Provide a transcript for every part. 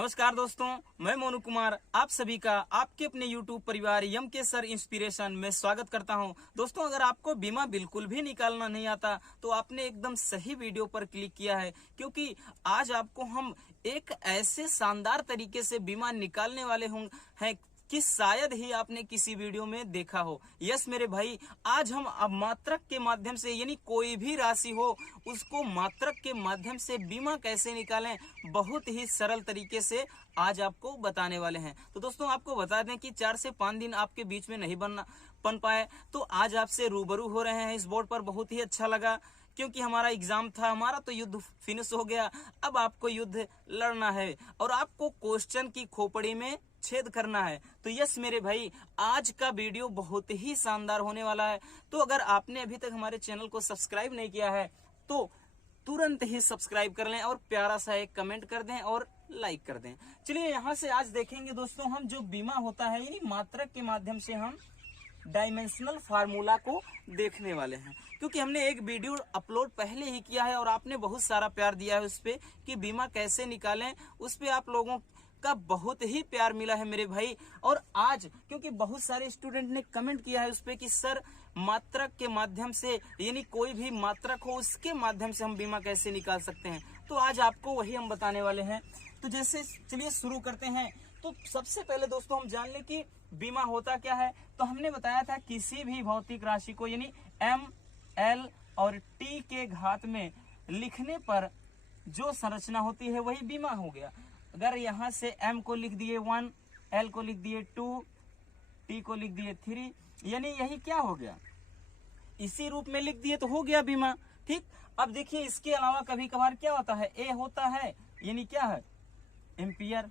नमस्कार दोस्तों, मैं मोनू कुमार आप सभी का आपके अपने YouTube परिवार यम के सर इंस्पिरेशन में स्वागत करता हूं। दोस्तों, अगर आपको बीमा बिल्कुल भी निकालना नहीं आता तो आपने एकदम सही वीडियो पर क्लिक किया है, क्योंकि आज आपको हम एक ऐसे शानदार तरीके से बीमा निकालने वाले हैं कि शायद ही आपने किसी वीडियो में देखा हो। यस मेरे भाई, आज हम अब मात्रक के माध्यम से, यानी कोई भी राशि हो उसको मात्रक के माध्यम से बीमा कैसे निकालें, बहुत ही सरल तरीके से आज आपको बताने वाले हैं। तो दोस्तों, आपको बता दें कि 4 से 5 दिन आपके बीच में नहीं बन पाए, तो आज आपसे रूबरू हो रहे हैं इस बोर्ड पर। बहुत ही अच्छा लगा, क्योंकि हमारा एग्जाम था, हमारा तो युद्ध फिनिश हो गया। अब आपको युद्ध लड़ना है और आपको क्वेश्चन की खोपड़ी में छेद करना है। तो यस मेरे भाई, आज का वीडियो बहुत ही शानदार होने वाला है। तो अगर आपने अभी तक हमारे चैनल को सब्सक्राइब नहीं किया है तो तुरंत ही सब्सक्राइब कर लें और प्यारा सा एक कमेंट कर दें और लाइक कर दें। चलिए यहाँ से आज देखेंगे दोस्तों, हम जो बीमा होता है यानी मात्रक के माध्यम से हम डायमेंशनल फार्मूला को देखने वाले हैं, क्योंकि हमने एक वीडियो अपलोड पहले ही किया है और आपने बहुत सारा प्यार दिया है उस पे कि बीमा कैसे निकालें। उस पे आप लोगों का बहुत ही प्यार मिला है मेरे भाई। और आज क्योंकि बहुत सारे स्टूडेंट ने कमेंट किया है उस पे कि सर मात्रक के माध्यम से, यानी कोई भी मात्रक हो उसके माध्यम से हम बीमा कैसे निकाल सकते हैं, तो आज आपको वही हम बताने वाले हैं। तो जैसे चलिए शुरू करते हैं। तो सबसे पहले दोस्तों हम जान लें कि बीमा होता क्या है। तो हमने बताया था किसी भी भौतिक राशि को यानी M, L और T के घात में लिखने पर जो संरचना होती है वही बीमा हो गया। अगर यहाँ से M को लिख दिए 1, L को लिख दिए 2, T को लिख दिए 3, यानी यही क्या हो गया, इसी रूप में लिख दिए तो हो गया बीमा। ठीक, अब देखिए इसके अलावा कभी कभार क्या होता है, A होता है यानी क्या है, एम्पियर।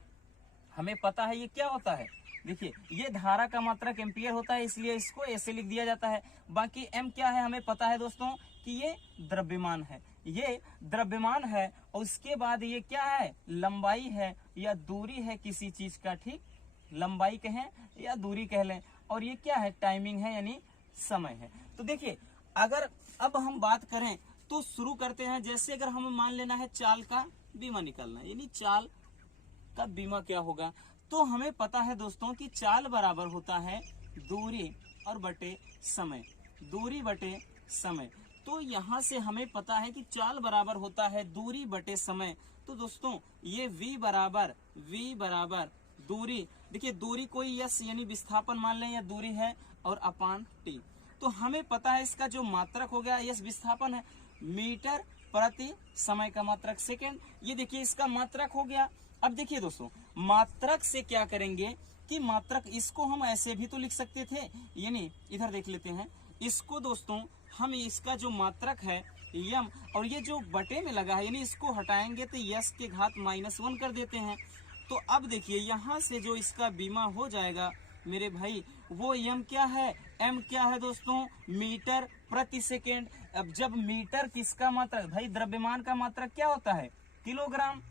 हमें पता है ये क्या होता है, देखिए ये धारा का मात्रक एम्पियर होता है, इसलिए इसको ऐसे लिख दिया जाता है। बाकी M क्या है, हमें पता है दोस्तों कि ये द्रव्यमान है, ये द्रव्यमान है। और उसके बाद ये क्या है, लंबाई है या दूरी है किसी चीज का। ठीक, लंबाई कहें या दूरी कह लें। और ये क्या है, टाइमिंग है यानी समय है। तो देखिए अगर अब हम बात करें तो शुरू करते हैं। जैसे अगर हमें मान लेना है चाल का बीमा निकालना है, यानी चाल का बीमा क्या होगा, तो हमें पता है दोस्तों कि चाल बराबर होता है दूरी और बटे समय, दूरी बटे समय। तो यहाँ से हमें पता है कि चाल बराबर होता है दूरी बटे समय। तो दोस्तों ये v बराबर दूरी, देखिए दूरी कोई यस यानी विस्थापन मान लें या दूरी है, और अपान t। तो हमें पता है इसका जो मात्रक हो गया, यस विस्थापन है, मीटर प्रति समय का मात्रक सेकेंड। ये देखिए इसका मात्रक हो गया। अब देखिए दोस्तों, मात्रक से क्या करेंगे कि मात्रक इसको हम ऐसे भी तो लिख सकते थे, यानी इधर देख लेते हैं इसको दोस्तों, हम इसका जो मात्रक है यम, और ये जो बटे में लगा है यानी इसको हटाएंगे तो यस के घात -1 कर देते हैं। तो अब देखिए यहाँ से जो इसका बीमा हो जाएगा मेरे भाई, वो यम क्या है, एम क्या है दोस्तों, मीटर प्रति सेकेंड। अब जब मीटर किसका मात्रक, भाई द्रव्यमान का मात्रक क्या होता है, किलोग्राम,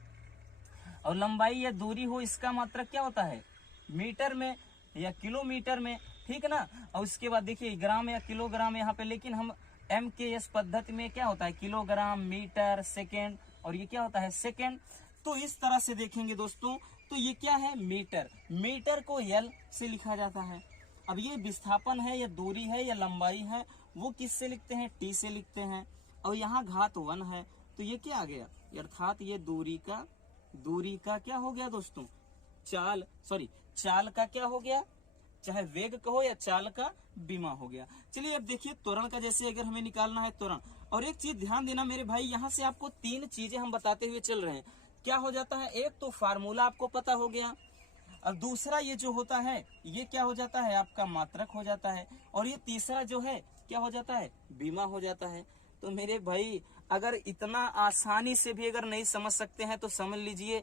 और लंबाई या दूरी हो इसका मात्रक क्या होता है, मीटर में या किलोमीटर में। ठीक है ना। और उसके बाद देखिए ग्राम या किलोग्राम यहाँ पे, लेकिन हम MKS पद्धति में क्या होता है, किलोग्राम, मीटर, सेकेंड, और ये क्या होता है सेकेंड। तो इस तरह से देखेंगे दोस्तों, तो ये क्या है, मीटर, मीटर को L से लिखा जाता है। अब ये विस्थापन है या दूरी है या लंबाई है, वो किससे लिखते हैं, T से लिखते हैं, और यहाँ घात 1 है। तो ये क्या आ गया, अर्थात ये दूरी का क्या हो गया दोस्तों, चाल का क्या हो गया, चाहे वेग कहो या चाल का बीमा हो गया। चलिए अब देखिए त्वरण का, जैसे अगर हमें निकालना है त्वरण। और एक चीज ध्यान देना मेरे भाई, यहाँ से आपको 3 चीजें हम बताते हुए चल रहे हैं। क्या हो जाता है, एक तो फार्मूला आपको पता हो गया, और दूसरा ये जो होता है ये क्या हो जाता है, आपका मात्रक हो जाता है, और ये तीसरा जो है क्या हो जाता है, बीमा हो जाता है। तो मेरे भाई अगर इतना आसानी से भी अगर नहीं समझ सकते हैं तो समझ लीजिए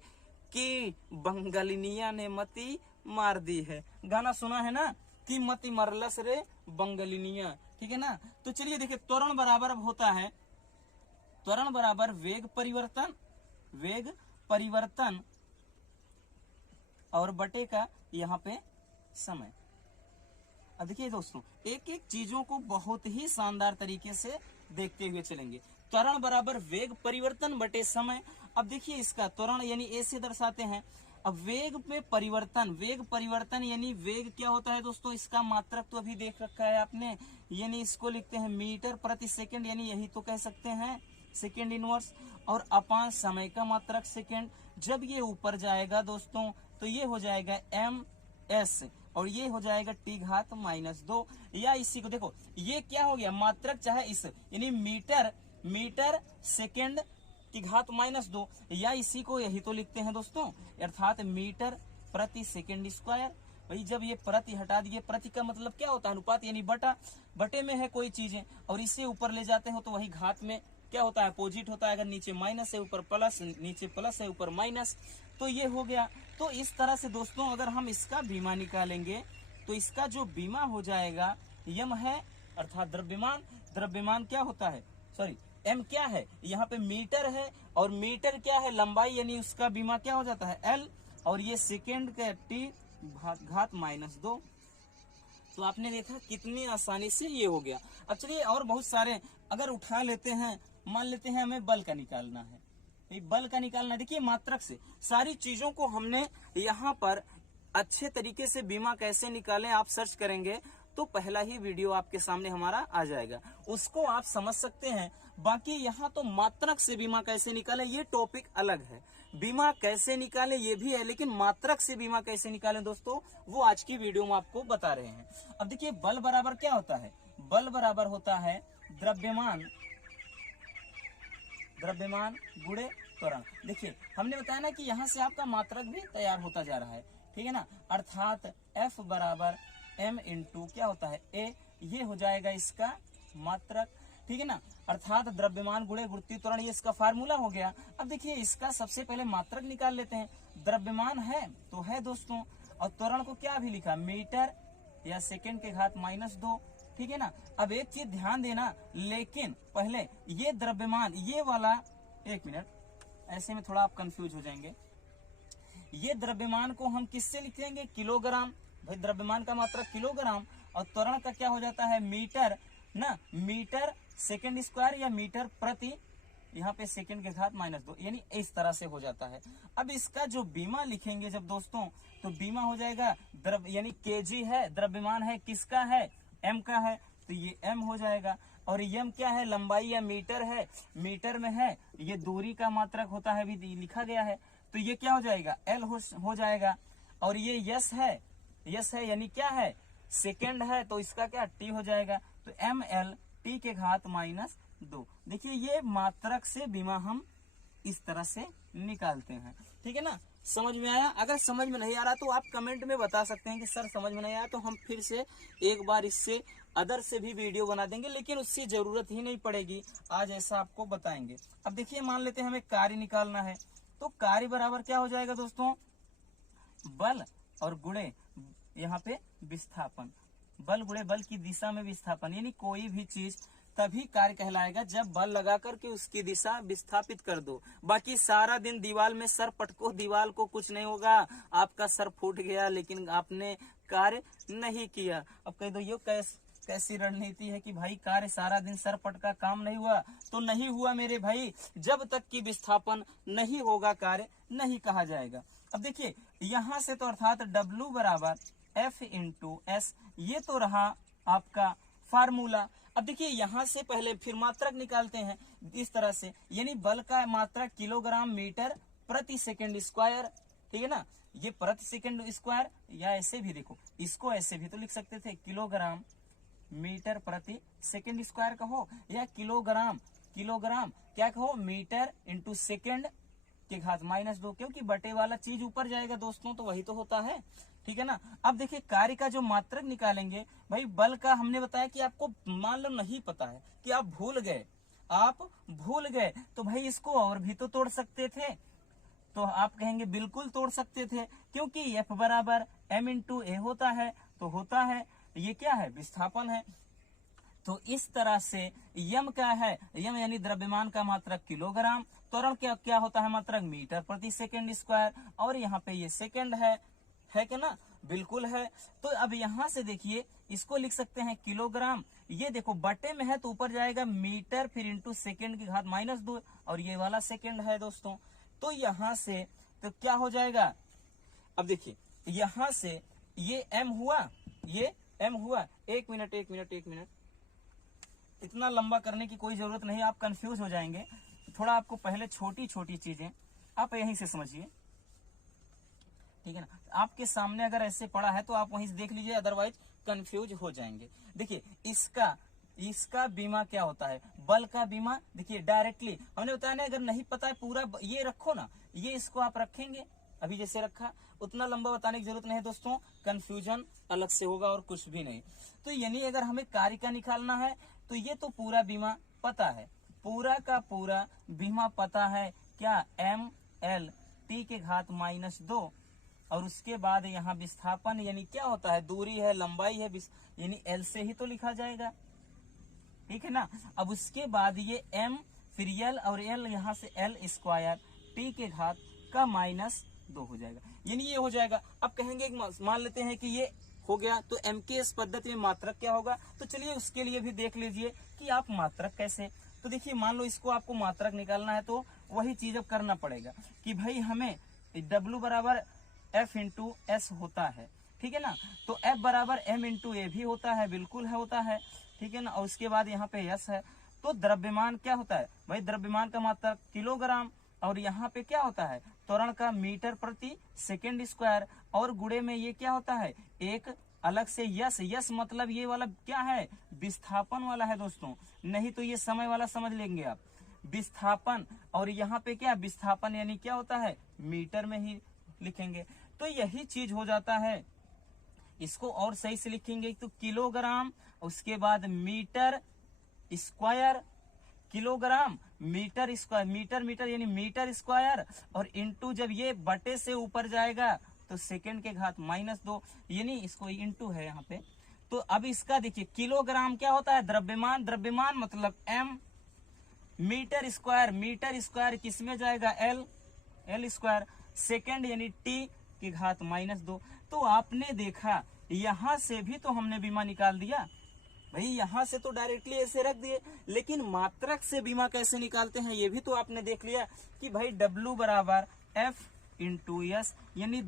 कि बंगालिनिया ने मती मार दी है। गाना सुना है ना कि मती मरलस रे बंगालिनिया, ठीक है ना। तो चलिए देखिए त्वरण बराबर अब होता है, त्वरण बराबर वेग परिवर्तन और बटे का यहाँ पे समय। अब देखिए दोस्तों, एक एक चीजों को बहुत ही शानदार तरीके से देखते हुए चलेंगे। त्वरण बराबर वेग परिवर्तन बटे समय। अब देखिए इसका त्वरण यानी ए से दर्शाते हैं, अब वेग परिवर्तन यानी वेग क्या होता है दोस्तों, इसका मात्रक तो अभी देख रखा है आपने, यानी इसको लिखते हैं मीटर प्रति सेकंड, यानी यही तो कह सकते हैं सेकंड इनवर्स, और अपान समय का मात्रक सेकंड। जब ये ऊपर जाएगा दोस्तों तो ये हो जाएगा ms, और ये हो जाएगा t घात -2, या इसी को देखो ये क्या हो गया मात्रक, चाहे इस यानी मीटर सेकंड की घात -2, या इसी को यही तो लिखते हैं दोस्तों, अर्थात मीटर प्रति सेकंड स्क्वायर। भाई जब ये प्रति हटा दिए, प्रति का मतलब क्या होता है अनुपात, यानी बटे में है कोई चीजें, और इसे ऊपर ले जाते हो तो वही घात में क्या होता है अपोजिट होता है, अगर नीचे माइनस है ऊपर प्लस, नीचे प्लस है ऊपर माइनस, तो ये हो गया। तो इस तरह से दोस्तों अगर हम इसका बीमा निकालेंगे तो इसका जो बीमा हो जाएगा यम है, अर्थात द्रव्यमान क्या होता है, सॉरी एम क्या है, यहाँ पे मीटर है, और मीटर क्या है लंबाई, यानी उसका बीमा क्या हो जाता है एल, और ये सेकेंड का टी घात -2। तो आपने देखा कितनी आसानी से ये हो गया। अब चलिए और बहुत सारे अगर उठा लेते हैं, मान लेते हैं हमें बल का निकालना है, बल का निकालना, देखिए मात्रक से सारी चीजों को हमने यहाँ पर अच्छे तरीके से बीमा कैसे निकालें आप सर्च करेंगे तो पहला ही वीडियो आपके सामने हमारा आ जाएगा, उसको आप समझ सकते हैं। बाकी यहाँ तो मात्रक से बीमा कैसे निकालें ये टॉपिक अलग है, बीमा कैसे निकालें ये भी है, लेकिन मात्रक से बीमा कैसे निकालें दोस्तों वो आज की वीडियो में आपको बता रहे हैं। अब देखिए बल बराबर क्या होता है, बल बराबर होता है द्रव्यमान गुणे त्वरण। देखिए हमने बताया ना कि यहाँ से आपका मात्रक भी तैयार होता जा रहा है, ठीक है ना, अर्थात F बराबर m इंटू क्या होता है a, ये हो जाएगा इसका मात्रक, ठीक है ना, अर्थात द्रव्यमान गुणे गुरुत्वीय त्वरण, ये इसका फार्मूला हो गया। अब देखिए इसका सबसे पहले मात्रक निकाल लेते हैं, द्रव्यमान है तो है दोस्तों, और त्वरण को क्या भी लिखा मीटर या सेकंड के घात -2, ठीक है ना। अब एक चीज ध्यान देना, लेकिन पहले ये द्रव्यमान ये वाला, एक मिनट ऐसे में थोड़ा आप कंफ्यूज हो जाएंगे, ये द्रव्यमान को हम किससे लिखेंगे किलोग्राम, भाई द्रव्यमान का मात्रक किलोग्राम, और त्वरण का क्या हो जाता है मीटर ना, मीटर सेकंड स्क्वायर या मीटर प्रति, यहाँ पे सेकंड के घात -2, यानी इस तरह से हो जाता है। अब इसका जो बीमा लिखेंगे जब दोस्तों तो बीमा हो जाएगा यानी केजी है, द्रव्यमान है किसका है m का है, तो ये m हो जाएगा, और m क्या है लंबाई या मीटर है, मीटर में है, ये दूरी का मात्रक होता है अभी लिखा गया है, तो ये क्या हो जाएगा l हो जाएगा, और ये यस है यानी क्या है सेकंड है, तो इसका क्या t हो जाएगा, तो ml t के घात -2। देखिए ये मात्रक से बीमा हम इस तरह से निकालते हैं, ठीक है ना। समझ में आया? अगर समझ में नहीं आ रहा तो आप कमेंट में बता सकते हैं कि सर समझ में नहीं आया, तो हम फिर से एक बार इससे अदर से भी वीडियो बना देंगे, लेकिन उससे जरूरत ही नहीं पड़ेगी, आज ऐसा आपको बताएंगे। अब देखिए मान लेते हैं हमें कार्य निकालना है, तो कार्य बराबर क्या हो जाएगा दोस्तों, बल और गुणे यहाँ पे विस्थापन, बल गुणे बल की दिशा में विस्थापन, यानी कोई भी चीज तभी कार्य कहलाएगा जब बल लगा करके उसकी दिशा विस्थापित कर दो। बाकी सारा दिन दीवार में सर पटको, दीवार को कुछ नहीं होगा, आपका सर फूट गया लेकिन आपने कार्य नहीं किया। अब कह दो ये कैसी रणनीति है कि भाई कार्य सारा दिन सर पटका काम नहीं हुआ, तो नहीं हुआ मेरे भाई, जब तक कि विस्थापन नहीं होगा कार्य नहीं कहा जाएगा। अब देखिए यहाँ से तो अर्थात W बराबर F इंटू S, ये तो रहा आपका फार्मूला। अब देखिए यहाँ से पहले फिर मात्रक निकालते हैं इस तरह से, यानी बल का मात्रक किलोग्राम मीटर प्रति सेकंड स्क्वायर, ठीक है ना, ये प्रति सेकंड स्क्वायर, या ऐसे भी देखो इसको ऐसे भी तो लिख सकते थे किलोग्राम मीटर प्रति सेकंड स्क्वायर कहो, या किलोग्राम क्या कहो मीटर इंटू सेकंड के घात -2, क्योंकि बटे वाला चीज ऊपर जाएगा दोस्तों, तो वही तो होता है, ठीक है ना। अब देखिए कार्य का जो मात्रक निकालेंगे, भाई बल का हमने बताया कि आपको मान लो नहीं पता है कि आप भूल गए तो भाई इसको और भी तो तोड़ सकते थे, तो आप कहेंगे बिल्कुल तोड़ सकते थे, क्योंकि F बराबर m इंटू a होता है, तो होता है ये क्या है विस्थापन है। तो इस तरह से यम क्या है, यम यानी द्रव्यमान का मात्रक किलोग्राम, त्वरण क्या होता है मात्रक मीटर प्रति सेकंड स्क्वायर, और यहाँ पे ये सेकंड है क्या ना, बिल्कुल है। तो अब यहाँ से देखिए इसको लिख सकते हैं किलोग्राम, ये देखो बटे में है तो ऊपर जाएगा मीटर फिर इंटू सेकंड की घात -2, और ये वाला सेकंड है दोस्तों, तो यहाँ से तो क्या हो जाएगा अब देखिए यहां से ये m हुआ, ये m हुआ। एक मिनट, इतना लंबा करने की कोई जरूरत नहीं, आप कंफ्यूज हो जाएंगे। थोड़ा आपको पहले छोटी छोटी चीजें आप यहीं से समझिए, ठीक है ना। आपके सामने अगर ऐसे पड़ा है तो आप वहीं से देख लीजिए, अदरवाइज कंफ्यूज हो जाएंगे। देखिए इसका बीमा क्या होता है, बल का बीमा। देखिए डायरेक्टली हमने बताया ना, अगर नहीं पता है पूरा ये रखो ना, ये इसको आप रखेंगे अभी जैसे रखा, उतना लंबा बताने की जरूरत नहीं है दोस्तों, कंफ्यूजन अलग से होगा और कुछ भी नहीं। तो यानी अगर हमें कार्य का निकालना है तो ये तो पूरा बीमा पता है, पूरा का पूरा बीमा पता है क्या, ML T⁻², और उसके बाद यहाँ विस्थापन यानी क्या होता है, दूरी है, लंबाई है, यानी L से ही तो लिखा जाएगा, ठीक है ना। अब उसके बाद ये M फिर L और L यहाँ से L² T⁻² हो जाएगा, यानी ये हो जाएगा। अब कहेंगे मान लेते हैं कि ये हो गया, तो MKS पद्धति में मात्रक क्या होगा, तो चलिए उसके लिए भी देख लीजिए कि आप मात्रक कैसे। तो देखिए मान लो इसको आपको मात्रक निकालना है तो वही चीज अब करना पड़ेगा कि भाई हमें W बराबर F/S होता है, ठीक है ना। तो F बराबर M/A भी होता है, बिल्कुल है, होता है, ठीक है ना। और उसके बाद यहाँ पे S है, तो द्रव्यमान क्या होता है भाई, द्रव्यमान का मात्रक किलोग्राम, और यहाँ पे क्या होता है, त्वरण का मीटर/सेकंड², और गुणे में ये क्या होता है, एक अलग से यस मतलब ये वाला क्या है, विस्थापन वाला है दोस्तों, नहीं तो ये समय वाला समझ लेंगे आप, विस्थापन। और यहाँ पे क्या विस्थापन यानी क्या होता है, मीटर में ही लिखेंगे। तो यही चीज हो जाता है, इसको और सही से लिखेंगे तो किलोग्राम, उसके बाद मीटर², किलोग्राम मीटर यानी मीटर², और इंटू जब ये बटे से ऊपर जाएगा तो सेकंड⁻², यानी इसको इंटू है यहाँ पे। तो अब इसका देखिए किलोग्राम क्या होता है, द्रव्यमान मतलब M, मीटर² किस में जाएगा, L², सेकंड यानी T⁻²। तो आपने देखा यहां से भी तो हमने बीमा निकाल दिया भाई, यहां से तो डायरेक्टली ऐसे रख दिए, लेकिन मात्रक से बीमा कैसे निकालते हैं ये भी तो आपने देख लिया कि भाई W बराबर F/S, यानी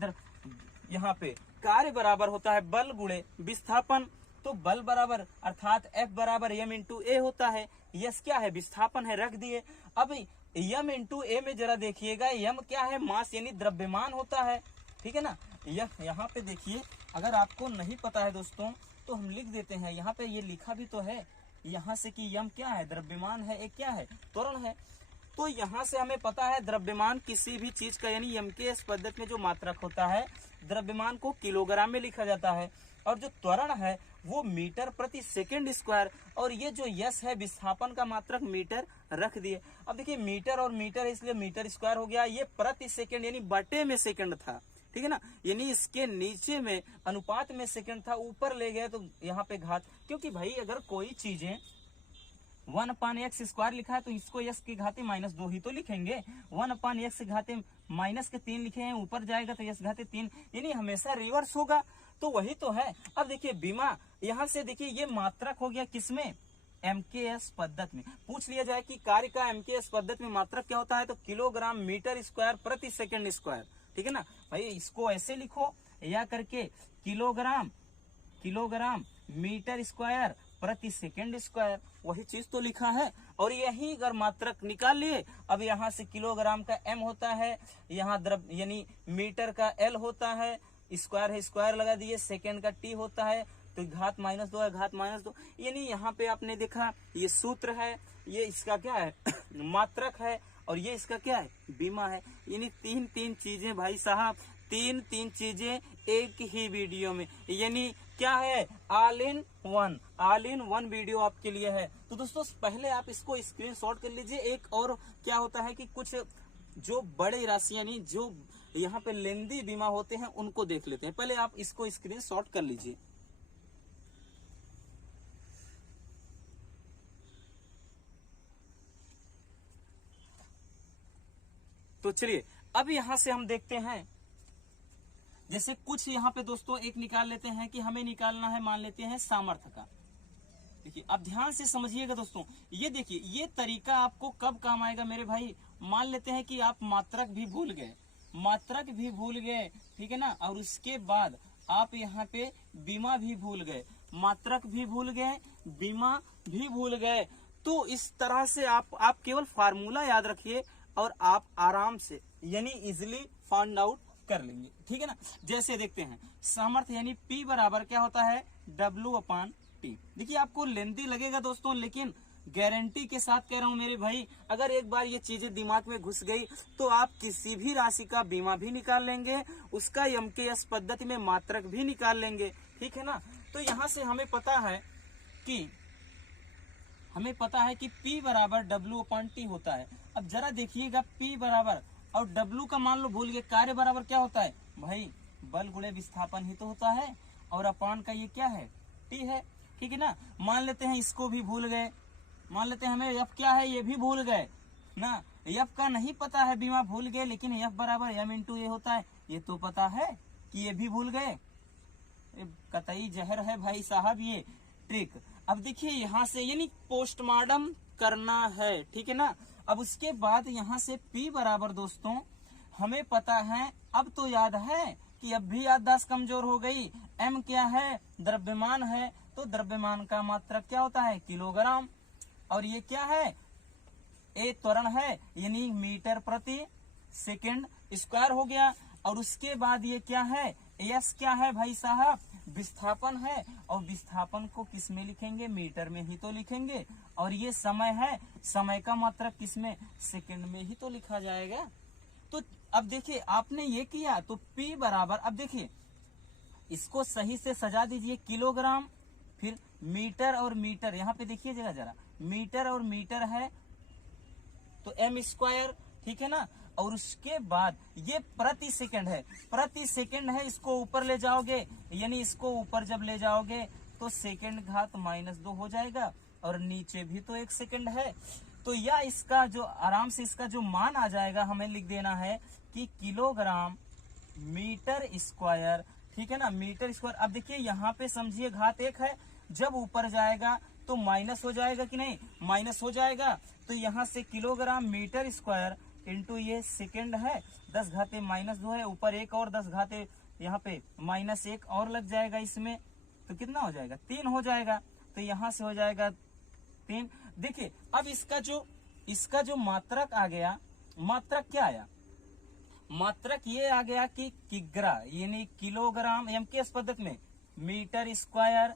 यहाँ पे कार्य बराबर होता है बल गुणे विस्थापन। तो बल बराबर अर्थात F बराबर M/A होता है, यस क्या है, विस्थापन है, रख दिए। अब M/A में जरा देखिएगा, M क्या है, मास यानी द्रव्यमान होता है, ठीक है ना। यहाँ पे देखिए, अगर आपको नहीं पता है दोस्तों तो हम लिख देते हैं, यहाँ पे ये लिखा भी तो है यहाँ से कि M क्या है, द्रव्यमान है, एक क्या है, त्वरण है। तो यहाँ से हमें पता है द्रव्यमान किसी भी चीज का यानी MKS पद्धति में जो मात्रक होता है, द्रव्यमान को किलोग्राम में लिखा जाता है, और जो त्वरण है वो मीटर/सेकंड², और ये जो यस है विस्थापन का मात्रक मीटर रख दिए। अब देखिए मीटर और मीटर इसलिए मीटर² हो गया, ये प्रति सेकंड यानी बटे में सेकंड था, ठीक है ना, यानी इसके नीचे में अनुपात में सेकंड था, ऊपर ले गए तो यहाँ पे घात, क्योंकि भाई अगर कोई चीजें 1/x² लिखा है तो इसको x की घाते -2 ही तो लिखेंगे, 1/x की घाते -3 लिखे हैं, ऊपर जाएगा तो x घाते 3, यानी हमेशा रिवर्स होगा। तो वही तो है। अब देखिए बीमा, यहाँ से देखिए ये मात्रक हो गया किसमें, MKS पद्धति में। पूछ लिया जाए कि कार्य का MKS पद्धति में मात्रक क्या होता है, तो किलोग्राम मीटर²/सेकंड², ठीक है ना। भाई इसको ऐसे लिखो या करके किलोग्राम मीटर²/सेकंड², वही चीज तो लिखा है। और यही अगर मात्रक निकाल लिए, अब यहाँ से किलोग्राम का M होता है, यहाँ द्रव्य यानी मीटर का L होता है, स्क्वायर है स्क्वायर लगा दिए, सेकंड का T होता है, तो घात -2 है, घात -2, यानी यहाँ पे आपने देखा ये सूत्र है, ये इसका क्या है मात्रक है, और ये इसका क्या है बीमा है। यानी तीन चीजें भाई साहब, तीन चीजें एक ही वीडियो में, यानी क्या है, ऑल इन वन वीडियो आपके लिए है। तो दोस्तों पहले आप इसको स्क्रीनशॉट कर लीजिए। एक और क्या होता है कि कुछ जो बड़े राशि यानी जो यहाँ पे लेंदी बीमा होते हैं उनको देख लेते हैं, पहले आप इसको स्क्रीनशॉट कर लीजिए। तो चलिए अब यहां से हम देखते हैं, जैसे कुछ यहाँ पे दोस्तों एक निकाल लेते हैं कि हमें निकालना है, मान लेते हैं सामर्थ्य का। देखिए अब ध्यान से समझिएगा दोस्तों, ये देखिए ये तरीका आपको कब काम आएगा मेरे भाई, मान लेते हैं कि आप मात्रक भी भूल गए, मात्रक भी भूल गए, ठीक है ना, और उसके बाद आप यहाँ पे बीमा भी भूल गए, मात्रक भी भूल गए, बीमा भी भूल गए। तो इस तरह से आप केवल फार्मूला याद रखिए और आप आराम से यानी इजिली फाइंड आउट कर लेंगे, ठीक है ना। जैसे देखते हैं सामर्थ्य यानी P बराबर क्या होता है, W/T। देखिए आपको लेंथी लगेगा दोस्तों, लेकिन गारंटी के साथ कह रहा हूं मेरे भाई, अगर एक बार ये चीजें दिमाग में घुस गई तो आप किसी भी राशि का बीमा भी निकाल लेंगे, उसका MKS पद्धति में मात्रक भी निकाल लेंगे, ठीक है ना। तो यहाँ से हमें पता है कि P बराबर W/T होता है। अब जरा देखिएगा P बराबर और W का मान लो भूल गए, कार्य बराबर क्या होता है भाई, बल गुणे विस्थापन ही तो होता है, और अपान का ये क्या है, T है, ठीक है ना। मान लेते हैं इसको भी भूल गए, मान लेते हैं हमें F क्या है ये भी भूल गए ना, F का नहीं पता है, बीमा भूल गए, लेकिन F बराबर M/A होता है, ये तो पता है कि ये भी भूल गए, कतई जहर है भाई साहब ये ट्रिक। अब देखिए यहाँ से यानी पोस्टमार्टम करना है, ठीक है ना। अब उसके बाद यहाँ से P बराबर दोस्तों हमें पता है, अब तो याद है कि अब भी याददाश्त कमजोर हो गई। M क्या है, द्रव्यमान है, तो द्रव्यमान का मात्रक क्या होता है, किलोग्राम, और ये क्या है, A त्वरण है यानी मीटर प्रति सेकंड स्क्वायर हो गया। और उसके बाद ये क्या है, S क्या है भाई साहब, विस्थापन है, और विस्थापन को किस में लिखेंगे, मीटर में ही तो लिखेंगे। और ये समय है, समय का मात्रक किस में, सेकंड में ही तो लिखा जाएगा। तो अब देखिए आपने ये किया तो P बराबर, अब देखिए इसको सही से सजा दीजिए, किलोग्राम, फिर मीटर और मीटर, यहाँ पे देखिए जरा मीटर और मीटर है तो M², ठीक है ना। और उसके बाद ये प्रति सेकंड है, प्रति सेकंड है, इसको ऊपर ले जाओगे यानी इसको ऊपर जब ले जाओगे तो सेकंड घात -2 हो जाएगा, और नीचे भी तो 1 सेकंड है। तो या इसका जो आराम से इसका जो मान आ जाएगा, हमें लिख देना है कि किलोग्राम मीटर स्क्वायर, ठीक है ना, मीटर स्क्वायर। अब देखिए यहाँ पे समझिए घात 1 है, जब ऊपर जाएगा तो माइनस हो जाएगा कि नहीं, माइनस हो जाएगा। तो यहाँ से किलोग्राम मीटर स्क्वायर इंटू ये सेकंड है, 10 घाते -2 है, ऊपर 1 और 10 घाते यहाँ पे -1 और लग जाएगा इसमें, तो कितना हो जाएगा, 3 हो जाएगा। तो यहाँ से हो जाएगा 3। देखिए अब इसका जो मात्रक आ गया, मात्रक क्या आया, मात्रक ये आ गया कि किग्रा यानी किलोग्राम, MKS पद्धति में metre square,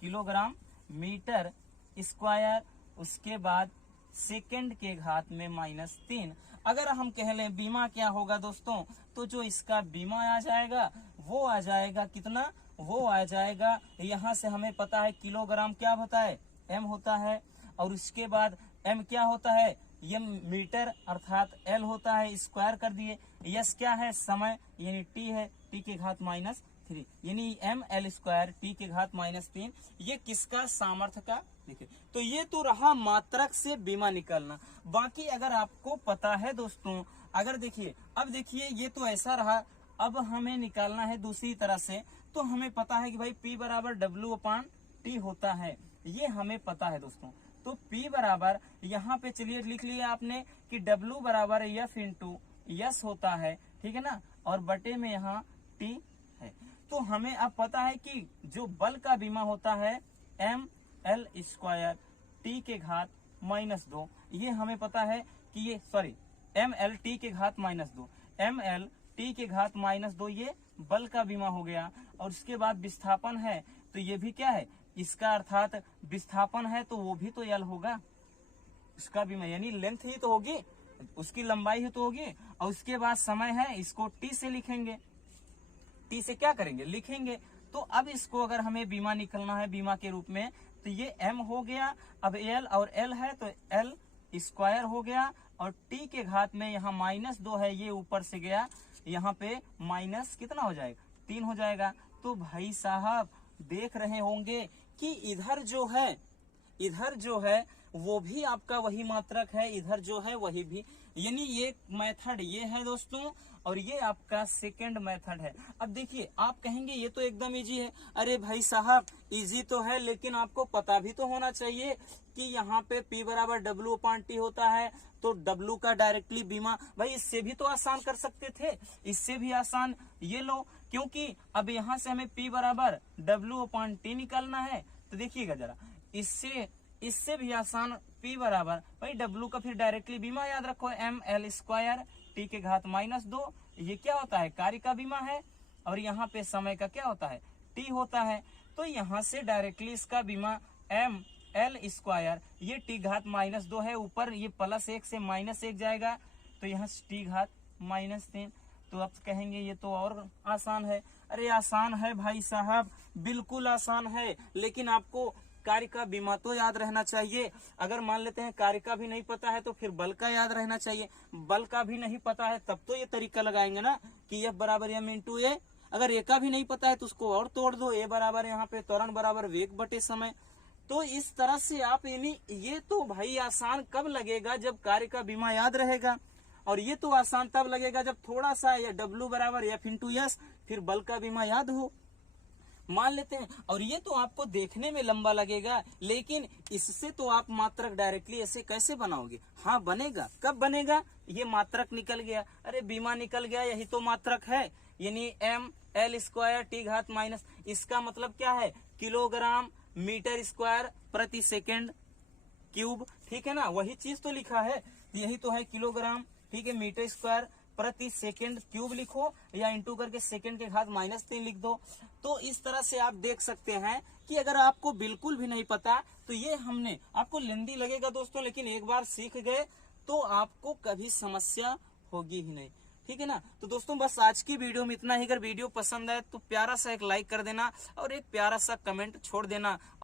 kilogram metre square, उसके बाद सेकंड के घात में -3। अगर हम कह लें बीमा क्या होगा दोस्तों, तो जो इसका बीमा आ जाएगा वो आ जाएगा कितना, वो आ जाएगा, यहाँ से हमें पता है किलोग्राम क्या होता है, M होता है, और उसके बाद M क्या होता है, ये मीटर अर्थात L होता है, स्क्वायर कर दिए। यस क्या है, समय यानी T है, T के घात -3 यानी ML² T के घात -3। ये किसका, सामर्थ्य का। देखिए तो ये तो रहा मात्रक से बीमा निकालना। बाकी अगर आपको पता है दोस्तों, अगर देखिए अब देखिए ये तो ऐसा रहा, अब हमें निकालना है दूसरी तरह से। तो हमें पता है कि भाई P बराबर W/T होता है, ये हमें पता है दोस्तों। तो P बराबर यहाँ पे चलिए लिख लिया आपने कि W बराबर F इंटू S होता है, ठीक है ना, और बटे में यहाँ T है। तो हमें अब पता है कि जो बल का बीमा होता है ML² T के घात -2, ये हमें पता है कि ये ML T के घात -2, ML T के घात -2 ये बल का बीमा हो गया। और उसके बाद विस्थापन है तो ये भी क्या है, इसका अर्थात विस्थापन है तो वो भी तो L होगा, उसका बीमा यानी लेंथ ही तो होगी, उसकी लंबाई ही तो होगी। और उसके बाद समय है, इसको T से लिखेंगे, T से क्या करेंगे, लिखेंगे। तो अब इसको अगर हमें बीमा निकलना है बीमा के रूप में, तो ये M हो गया, अब L और L है तो L² हो गया, और T के घात में यहाँ -2 है, ये ऊपर से गया, यहाँ पे माइनस कितना हो जाएगा, 3 हो जाएगा। तो भाई साहब देख रहे होंगे कि इधर जो है वो भी आपका वही मात्रक है, इधर जो है वही भी, यानी ये मेथड ये है दोस्तों, और ये आपका सेकेंड मेथड है। अब देखिए आप कहेंगे ये तो एकदम इजी है। अरे भाई साहब इजी तो है, लेकिन आपको पता भी तो होना चाहिए कि यहाँ पे P बराबर W/T होता है, तो W का डायरेक्टली बीमा, भाई इससे भी तो आसान कर सकते थे, इससे भी आसान ये लो, क्योंकि अब यहाँ से हमें P बराबर W/T निकालना है। तो देखिएगा जरा, इससे भी आसान P बराबर भाई W का फिर डायरेक्टली बीमा याद रखो ml² T के घात -2, ये क्या होता है, कार्य का बीमा है, और यहाँ पे समय का क्या होता है, T होता है। तो यहाँ से डायरेक्टली इसका बीमा ml², ये T घात -2 है, ऊपर ये +1 से -1 जाएगा, तो यहाँ T घात -3। तो अब कहेंगे ये तो और आसान है। अरे आसान है भाई साहब, बिल्कुल आसान है, लेकिन आपको कार्य का बीमा तो याद रहना चाहिए। अगर मान लेते हैं कार्य का भी नहीं पता है तो फिर बल का याद रहना चाहिए, बल का भी नहीं पता है तब तो ये तरीका लगाएंगे ना कि F बराबर m/a। अगर ए का भी नहीं पता है तो उसको और तोड़ दो, ए बराबर यहाँ पे त्वरण बराबर वेग बटे समय। तो इस तरह से आप, यानी ये तो भाई आसान कब लगेगा जब कार्य का बीमा याद रहेगा, और ये तो आसान तब लगेगा जब थोड़ा सा या W बराबर F/s फिर बल का बीमा याद हो, मान लेते हैं। और ये तो आपको देखने में लंबा लगेगा, लेकिन इससे तो आप मात्रक डायरेक्टली ऐसे कैसे बनाओगे, हाँ बनेगा, कब बनेगा, ये मात्रक निकल गया, अरे बीमा निकल गया, यही तो मात्रक है, यानी ml² T घात माइनस, इसका मतलब क्या है, किलोग्राम मीटर स्क्वायर प्रति सेकेंड क्यूब, ठीक है ना, वही चीज तो लिखा है, यही तो है किलोग्राम, ठीक है, मीटर स्क्वायर प्रति सेकेंड क्यूब लिखो, या इंटू करके सेकेंड के घात -3 लिख दो। तो इस तरह से आप देख सकते हैं कि अगर आपको बिल्कुल भी नहीं पता तो ये हमने आपको लेंदी लगेगा दोस्तों, लेकिन एक बार सीख गए तो आपको कभी समस्या होगी ही नहीं, ठीक है ना। तो दोस्तों बस आज की वीडियो में इतना ही। अगर वीडियो पसंद आए तो प्यारा सा एक लाइक कर देना और एक प्यारा सा कमेंट छोड़ देना।